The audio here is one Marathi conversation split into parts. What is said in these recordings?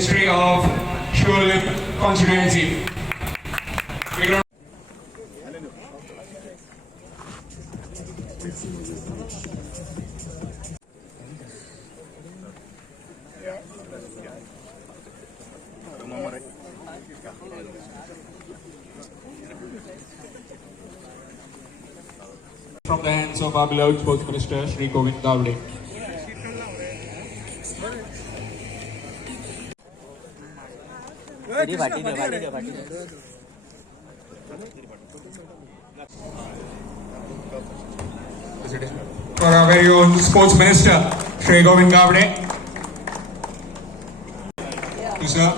Ministry of Sholim Constituency. From the hands of our beloved Sports Minister, Shri Govind Gavde. For our very own Sports Minister, Shri Govind Gavde. Yes, sir.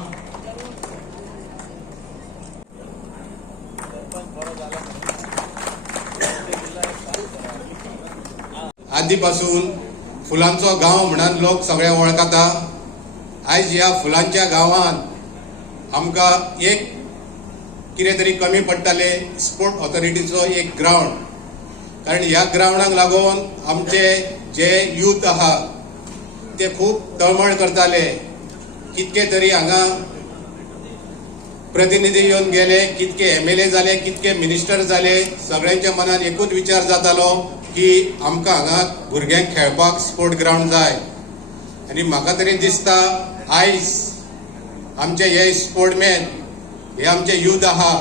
आदीपासून फुलांचो गांव म्हणून लोक सगळे वळखता. आयज ह्या फुलांच्या गांवांत आमकां एक कितें तरी कमी पडटाले स्पोर्ट ऑथॉरिटीचो एक ग्राउंड. कारण ह्या ग्राउंडाक लागून आमचे जे यूथ आहा ते खूब तळमळ करताले. कितके तरी हांगा प्रतिनिधी येवन गेले, कितके MLA जाले, कितके मिनिस्टर जाले. सगळ्यांच्या मनात एकूच विचार जातालो की आमकां हांगा भुरग्यांक खेळपाक स्पोर्ट ग्राउंड जाय. आनी म्हाका तरी दिसता आयज आमचे हे स्पोर्टमॅन, हे आमचे यूथ आहा,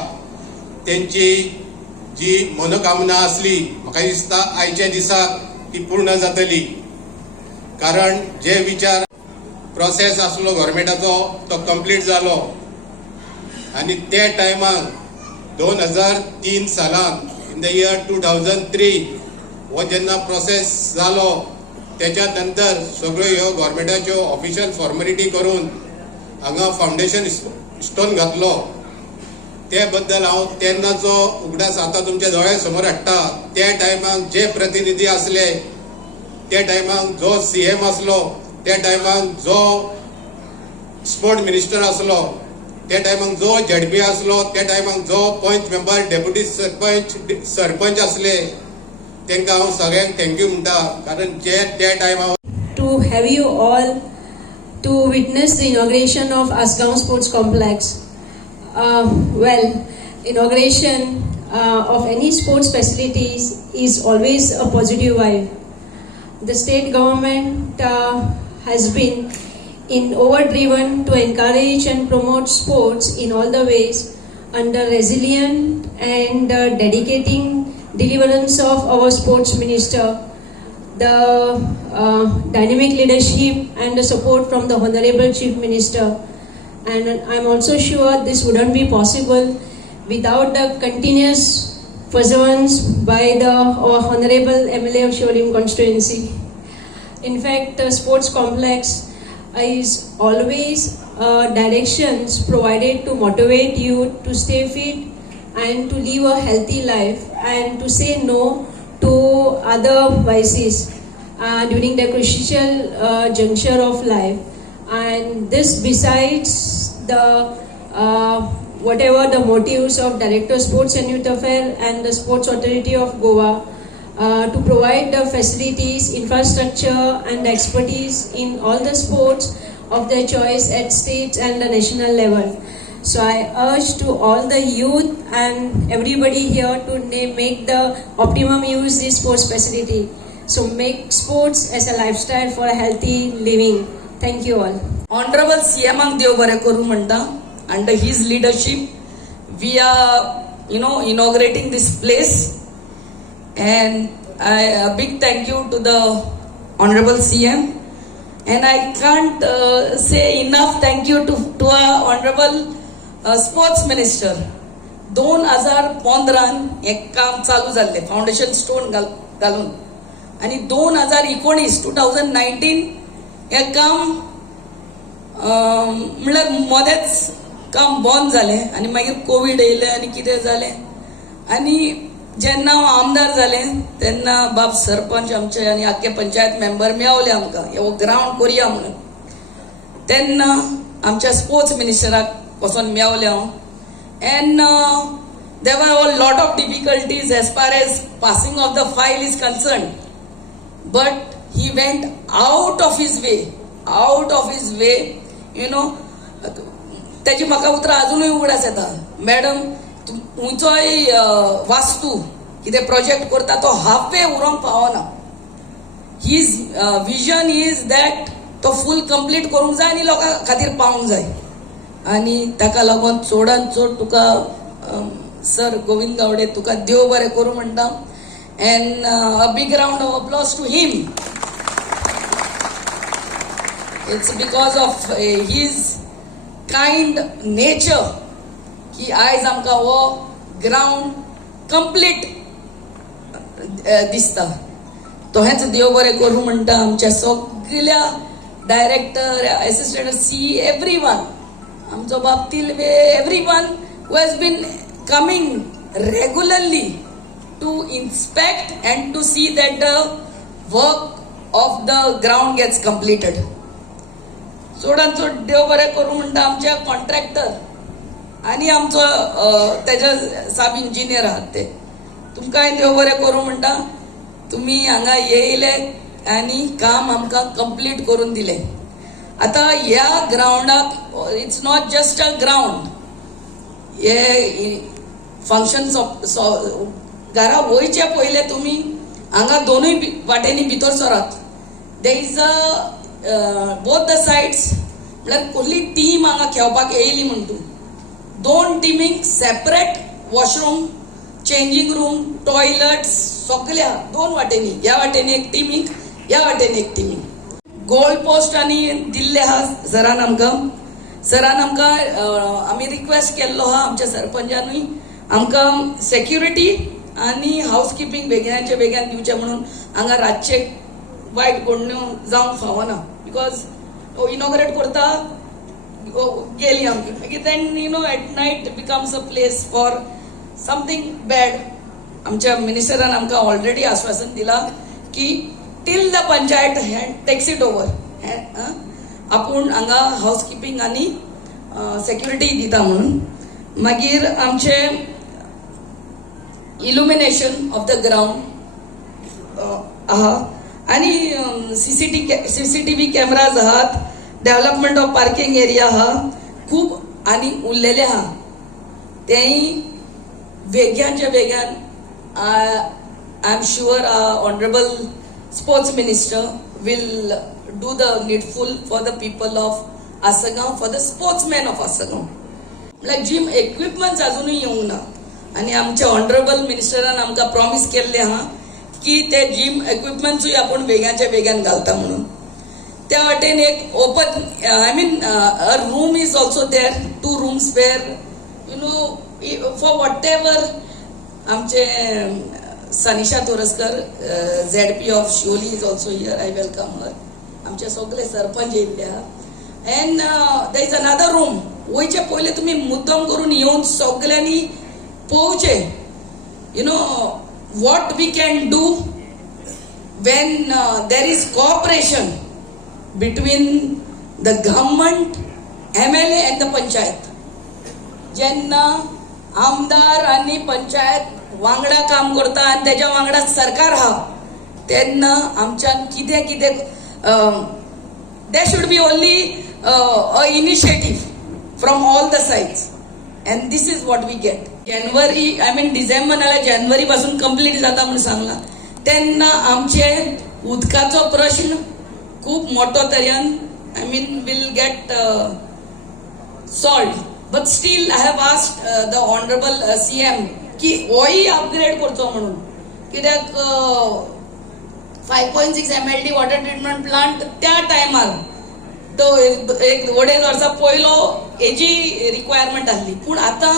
तेंची जी मनोकामना आसली म्हाका दिसता आयच्या दिसाक ती पूर्ण जातली. कारण जे विचार प्रोसेस आसलो गव्हर्मेंटाचो तो कंप्लीट जालो. आनी ते टायमाक 2003 सालांत इन द इयर 2003 हो जेन्ना प्रोसेस जालो त्याच्या नंतर सगळ्यो ह्यो गव्हर्मेंटाच्यो ऑफिशियल फॉर्मेलिटी करून हांगा फावंडेशन स्टोन घातलो. ते बद्दल हांव तेन्नाचो उगडास आतां तुमच्या दोळ्या समोर हाडटा. त्या टायमाक जे प्रतिनिधी आसले, त्या टायमाक जो CM आसलो, त्या टायमाक जो स्पोर्ट मिनिस्टर आसलो, त्या टायमाक जो ZP आसलो, त्या टायमाक जो पंच मेंबर, डेप्युटी सरपंच आसले, तांकां हांव सगळ्यांक थँक्यू म्हणटा. कारण जे त्या टायमार to have you all to witness the inauguration of Asgaon Sports Complex. Well, inauguration of any sports facilities is always a positive vibe. The state government has been overdriven to encourage and promote sports in all the ways under resilient and dedicating deliverance of our sports minister, the dynamic leadership and the support from the Honorable Chief Minister. And I'm also sure this wouldn't be possible without the continuous perseverance by the Honorable MLA of Sholim constituency. In fact, the sports complex is always directions provided to motivate you to stay fit and to live a healthy life and to say no to other vices during the crucial juncture of life. And this besides the whatever the motives of Director Sports and Youth Affairs and the Sports Authority of Goa to provide the facilities, infrastructure and expertise in all the sports of their choice at states and the national level. So I urge to all the youth and everybody here to make the optimum use this sports facility. So make sports as a lifestyle for a healthy living. Thank you all. Honorable CM देव बरे करू म्हणटा. Under his leadership we are inaugurating this place, and a big thank you to the Honorable CM, and I can't say enough thank you to our Honorable Sports Minister. 2015 हे काम चालू झाले फाउंडेशन स्टोन घालून, आणि 2019 हे काम म्हणल्यार मध्येच काम बंद झाले आणि मागीर कोविड येयले आणि कितें जालें. आणि जेन्ना हांव आमदार जालें तेन्ना बाब सरपंच आमचे आनी आख्खे पंचायत मेंबर मेळवले आमकां हो ग्राउंड करया म्हणून. तेन्ना आमच्या स्पोर्ट्स मिनिस्टराक वचून मेळवले हांव. End there were a lot of difficulties as far as passing of the file is concerned, but he went out of his way, त्याची म्हाका उतरां अजुनूय उगडास येता. मॅडम हुंयचोय वास्तू कितें प्रोजेक्ट करता तो हाफ वे उरोंक पावना. हीज विजन इज दॅट तो फूल कंप्लीट करूंक जाय आनी लोकां खातीर पावूंक जाय. आनी ताका लागून चडांत चड तुका सर गोविंद गावडे तुका देव बरें करूं म्हणटा. And a big round of applause to him. It's because of his kind nature की आयज आमकां हो ग्राउंड कंप्लीट दिसता. तो हेच देव बरें करूं म्हणटा. आमच्या सगळ्या डायरेक्टर, असिस्टंट सी, एवरीवन, आमचो बाब Tilve, everyone who has been coming regularly to inspect and to see that the work of the ground gets completed. चडांत चड देव बरें करूं म्हणटा आमचे कॉन्ट्रॅक्टर आनी आमचो तेजे सब इंजिनियर आहात ते. तुमकांय देव बरें करूं म्हणटा. तुमी हांगा येयले आनी काम आमकां कंप्लीट करून दिले. आतां ह्या ग्राउंडाक it's not just a ground. हे फंक्शन घरा वयचे पयले तुमी हांगा दोनूय वाटेनी भितर सरात. There is a both the sides म्हळ्यार कसली टीम हांगा खेळपाक येयली म्हण तूं. 2 टिमीक separate washroom, changing room, toilets सगळे आहा 2 वाटेनी. ह्या वाटेनी एक टिमीक, ह्या वाटेनी एक टिमीक. गोल पोस्ट आनी दिल्ले आहा सरान आमकां. सरान आमकां आमी रिक्वेस्ट केल्लो आहा आमच्या सरपंचानूय आमकां सेक्युरिटी आनी हाऊसकीपिंग बेगीनाचे बेगीन दिवचे म्हणून. हांगा रातचे वायट घडण्यो जावंक फावना. बिकॉज इनॉग्रेट करता गेली आमची मागीर then at night becomes a place for something bad. आमच्या मिनिस्टरान आमकां ऑलरेडी आश्वासन दिला की till the panchayat takes it over. आपूण हांगा हाऊसकीपिंग आनी सेक्युरिटी दिता म्हणून. मागीर आमचे इल्युमिनेशन ऑफ द ग्राउंड आहा आनी सीसीटीव्ही कॅमेराज आहात. डेव्हलपमेंट ऑफ पार्किंग एरिया आहा खूब आनी उरलेले आहा. तेय बेग्यानच्या बेग्यान I am sure honourable sports minister will do the needful for the people of Asagaon, for the sportsmen of Asagaon. Like gym equipments अजूनही येऊंक ना. आणि आमच्या ऑनरेबल मिनिस्टरान आमकां प्रॉमिस केल्ले आहा की ते जिम इक्विपमेंट्सूय आपण वेगाच्या वेगान घालता म्हणून. त्या वाटेन एक open I mean a room is also there. 2 rooms where for whatever आमचे Sanisha Toraskar ZP of Shivoli is also here. I welcome her. आमचे सगळे सरपंच येयल्ले आहा. And there is another room. वयचे पयले तुमी मुद्दम करून येवन सगळ्यांनी पळोवचे what we can do when there is cooperation between the government, MLA and the panchayat. जेन्ना आमदार आणि पंचायत वांगडा काम करता आणि त्याच्या वांगडा सरकार हा तेन्ना आमच्यान कितें कितें there should be only a initiative from all the sides and this is what we get. जानेवारी डिसेंबर नाल्यार जानेवारी पासून कंप्लीट जाता म्हणून सांगला. तेन्ना आमचे उदकाचो प्रश्न खूब मोठो तऱ्यान will get solved. But still I have asked the honourable CM की होय अपग्रेड करचो म्हणून. कित्याक 5.6 MLD वॉटर ट्रिटमेंट प्लांट त्या टायमार तो एक वडेल वर्सा पयलो हेजी रिक्वायरमेंट आसली. पूण आतां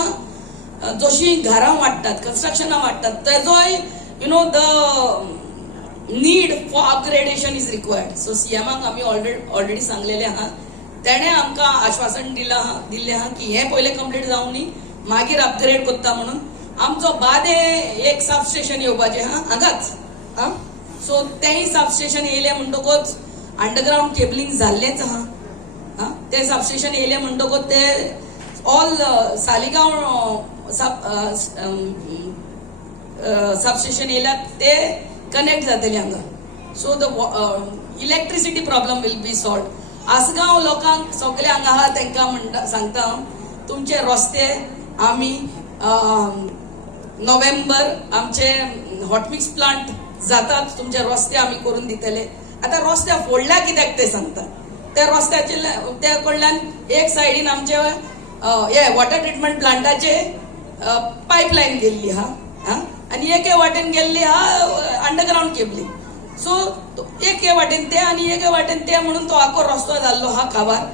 जशी घरां वाडटात, कन्स्ट्रक्शनां वाडटात, तेजोय the need for upgradation is required. So CMाक आमी ऑलरेडी सांगलेले आहा. तेणे आमकां आश्वासन दिल्लें आहा की हें पयलें कंप्लीट जावं न्ही मागीर अपग्रेड करता म्हणून. आमचो बादे एक सबस्टेशन येवपाचें आहा हांगाच. सो तेंय सबस्टेशन येयलें म्हणटकूच अंडरग्राउंड केबलिंग जाल्लेंच आहा. ते सबस्टेशन येयलें म्हणटकूच ते ऑल सालिगांव सबस्टेशन येयल्यात ते कनेक्ट जातले हांगा. So the electricity problem will be solve. Assagao लोकांक सगळे हांगा आहा तांकां म्हणटा सांगता हांव, तुमचे रस्ते आमी नोव्हेंबर आमचे हॉट मिक्स प्लांट जातात, तुमचे रस्ते आमी करून दितले. आता रस्ते फोडल्या कित्याक ते सांगता. त्या रस्त्याचे त्या कडल्यान एक सायडीन आमचे हे वॉटर ट्रिटमेंट प्लांटाचे पायपलायन गेल्ली आहा आनी एके वाटेन गेल्ली आहा अंडरग्राउंड केबलिंग. सो एके वाटेन ते आनी एके वाटेन ते म्हणून तो आखो रस्तो जाल्लो हा काबार.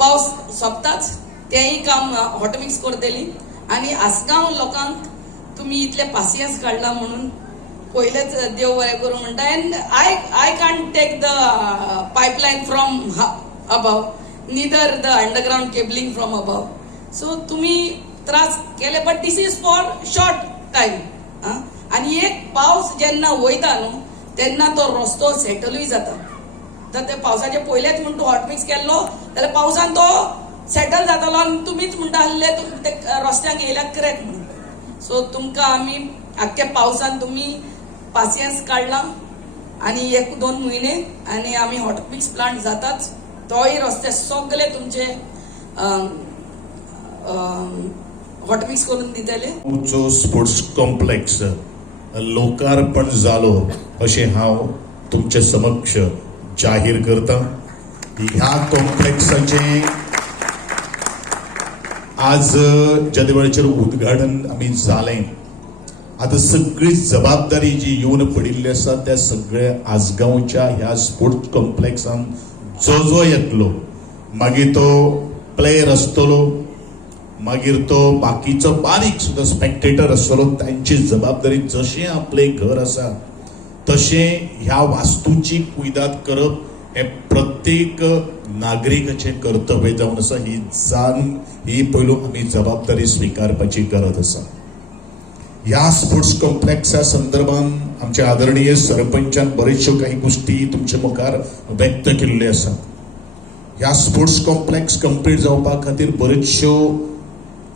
पावस सोंपताच तेंय काम हॉट मिक्स करतली. आनी आसगांव लोकांक तुमी इतले पासियन्स काडला म्हणून पयलेच देव बरें करूं म्हणटा. And I can't take the pipeline from above, neither the underground cabling from above. So तुमी त्रास केले, but this is for short time. आनी एक पावस जेन्ना वयता न्हू तेन्ना तो रस्तो सेटलूय जाता. तर ते पावसाचे पयलेच म्हणून तूं हॉट मिक्स केल्लो जाल्यार पावसान तो सेटल जातालो आनी तुमीच म्हणटा आसले ते रस्त्यांक येयल्यार क्रॅक म्हणून. सो तुमकां आमी आख्या पावसान तुमी पासियन्स काडला आनी 1-2 म्हयने आनी आमी हॉट मिक्स प्लांट जाताच. तोय रस्ते सगळे तुमचे हॉट मिक्स करून दितले. जो स्पोर्ट्स कॉम्प्लेक्स लोकार्पण जालो अशें हांव तुमचे समक्ष जाहीर करता. ह्या कॉम्प्लेक्साचे आज ज्या वेळाचेर उद्घाटन आमी जालें, आता सगळी जबाबदारी जी येवन पडिल्ली आसा त्या सगळ्या आसगांवच्या ह्या स्पोर्ट्स कॉम्प्लेक्सान जो येतलो, मागीर तो प्लेयर आसतलो, मागीर तो बाकीचो बारीक सुद्दां स्पेक्टेटर आसतलो, तांची जबाबदारी जशें आपलें घर आसा तशें ह्या वास्तूची कुयदाद करप हे प्रत्येक नागरिकाचें कर्तव्य जावन आसा. ही पयलू आमी जबाबदारी स्विकारपाची गरज आसा. ह्या स्पोर्ट्स कॉम्प्लेक्सा संदर्भान आमच्या आदरणीय सरपंचान बरेचश्यो काही गोष्टी तुमच्या मुखार व्यक्त केल्ल्यो आसा. ह्या स्पोर्ट्स कॉम्प्लेक्स कंप्लीट जावपा खातीर बरेचश्यो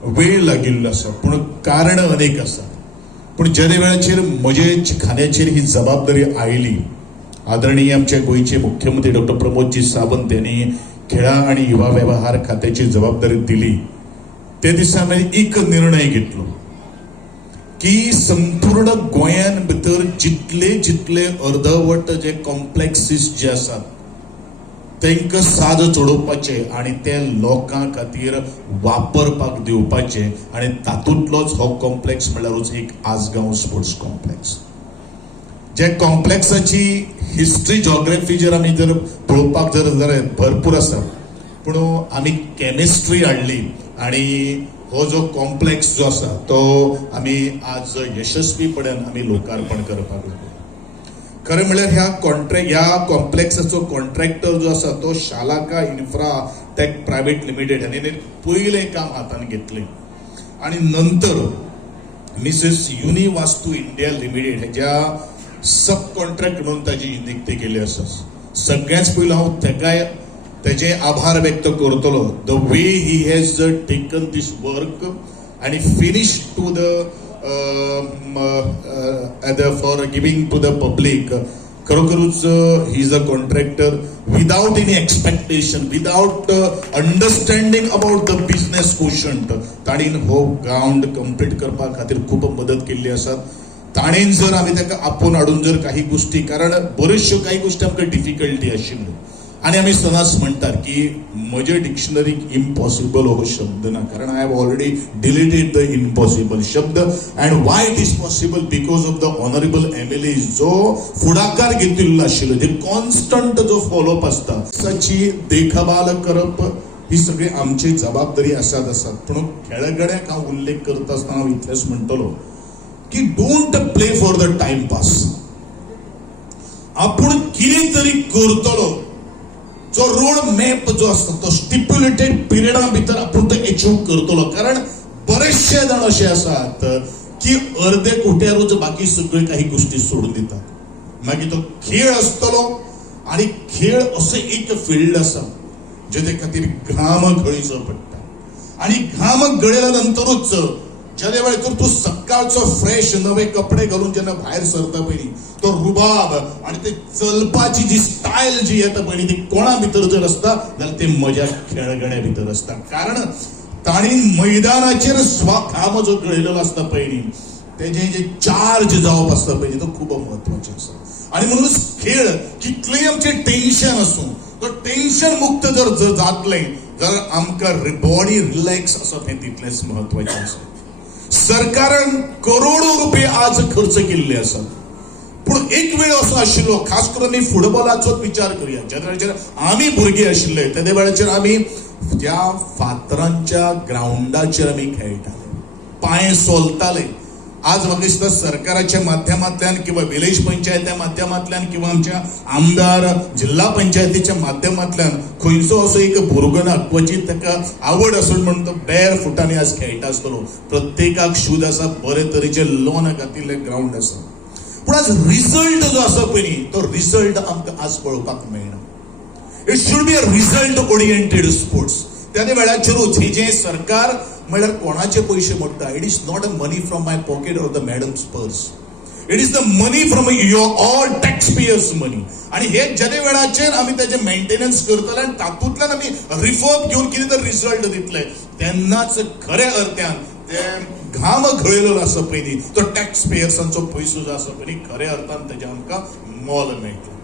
वेळ लागिल्लो आसा, पूण कारण अनेक आसा. पूण ज्या वेळाचेर म्हजे चिखान्याचेर ही जबाबदारी आयली, आदरणीय आमचे गोंयचे मुख्यमंत्री डॉ. प्रमोदजी सावंत यांनी खेळा आणि युवा वेवहार खात्याची जबाबदारी दिली, त्या दिसा हांवें एक निर्णय घेतलो की संपूर्ण गोंयान भितर जितले अर्धवट जे कॉम्प्लेक्सीस जे आसात तांकां साद चडोवपाचे आनी ते लोकां खातीर वापरपाक दिवपाचे. आनी तातूंतलोच हो कॉम्प्लेक्स म्हळ्यारूच एक आसगांव स्पोर्ट्स कॉम्प्लेक्स. जे कॉम्प्लेक्साची हिस्ट्री जॉग्राफी जर आमी जर पळोवपाक जर भरपूर आसा, पूण आमी केमिस्ट्री हाडली आनी हो जो कॉम्प्लेक्स जो आसा तो आमी आज यशस्वीपणान आमी लोकार्पण करपाक लागलो. खरें म्हळ्यार ह्या कॉम्प्लेक्साचो कॉन्ट्रॅक्टर जो आसा तो शालाका इन्फ्रा टेक प्रायवेट लिमिटेड हांणी पयलें काम हातान घेतलें आनी नंतर मिसेस युनिवास्तू इंडिया लिमिटेड हेज्या सब कॉन्ट्रॅक्ट म्हणून ताजी नियुक्ती केली आसा. सगळ्याच पयलो हांव तेजे आभार व्यक्त करतलो. The way he has taken this work आनी finish to the for giving to the public. खरोखरूच he is a contractor without any expectation, without understanding about the business quotient ताणीन हो ग्राउंड कंप्लीट करपा खातीर खूब मदत केल्ली आसा. ताणेन जर आमी ताका आपोवन हाडून जर काही गोष्टी, कारण बऱ्योचश्यो काही गोष्टी आमकां डिफिकल्टी आशिल्ल्यो आनी आमी सदांच म्हणटात की म्हजे डिक्शनरीक इम्पॉसिबल हो शब्द ना, कारण I have already deleted the impossible शब्द. And why it is possible? Because of the honourable MLA जो फुडाकार घेतिल्लो आशिल्लो, जे कॉन्स्टंट जो फॉलोअप आसता, ताची देखभाल करप ही सगळी आमची जबाबदारी आसात. पूण खेळगड्याक हांव उल्लेख करता आसतना हांव इतलेंच म्हणटलो की don't play for the timepass. आपूण कितें तरी करतलो, जो रोड मॅप जो आसता तो स्टिप्युलेटेड पिरियडा भितर आपूण तो अचीव करतलो. कारण बरेचशे जाण असे आसात की अर्दे कोट्यारूच बाकी सगळे काही गोष्टी सोडून दितात. मागीर तो खेळ आसतलो आनी खेळ असो एक फील्ड आसा जेते खातीर घाम गळीचो पडटा आनी घाम गळयल्या नंतरूच ज्या वेळाचेर तूं सकाळचो फ्रेश नवे कपडे घालून जेन्ना भायर सरता पयलीं तो रुबाब आनी ते चलपाची जी स्टायल जी येता पळय ती कोणा भितर जर आसता जाल्यार ते म्हज्या खेळगड्या भितर आसता. कारण ताणी मैदानाचेर स्वकाम जो कळयलेलो आसता पळय न्ही तेजे जे चार्ज जावप आसता पळय तो खूब म्हत्वाचें आसा. आणि म्हणूनच खेळ कितलेंय आमचे टेन्शन आसूं तो टेन्शन मुक्त जर जातलें जाल्यार आमकां बॉडी रिलॅक्स आसप हें तितलेंच म्हत्वाचें आसा. सरकारान करोडो रुपये आज खर्च केल्ले आसात. पूण एक वेळ असो आशिल्लो खास करून आमी फुटबॉलाचोच विचार करूया. ज्या वेळाचेर आमी भुरगे आशिल्ले त्या वेळाचेर आमी त्या फातरांच्या ग्राउंडाचेर आमी खेळटाले, पांय सोलताले. आज म्हाका दिसता सरकाराच्या माध्यमांतल्यान किंवा विलेज पंचायत्या माध्यमांतल्यान किंवा आमच्या आमदार जिल्हा पंचायतीच्या माध्यमांतल्यान खंयचो असो एक भुरगो ना क्वचित ताका आवड आसून म्हणून तो बेर फुटांनी आज खेळटा आसतलो. प्रत्येकाक शूज आसा, बरे तरेचे लोन घातिल्ले ग्राउंड आसा. पूण आज रिझल्ट जो आसा पळय न्ही तो रिझल्ट आमकां आज पळोवपाक मेळना. It should be a result oriented sports. त्या वेळाचेरूच हे जे सरकार म्हणल्यार कोणाचे पयशे मोडटा. It is not a money from my pocket or the madam's purse. It is the money from your all tax payers money. आणि हे ज्या वेळाचेर आमी त्याचे मेंटेनन्स करतले आनी तातूंतल्यान आमी रिफॉर्म घेवन कितें तर रिझल्ट दितले तेन्नाच खऱ्या अर्थान ते घाम घळयलेलो आसा पळय न्ही तो टॅक्स पेयर्सांचो पयसो जो आसा पळय न्ही खऱ्या अर्थान तेजे आमकां मोल मेळटलें.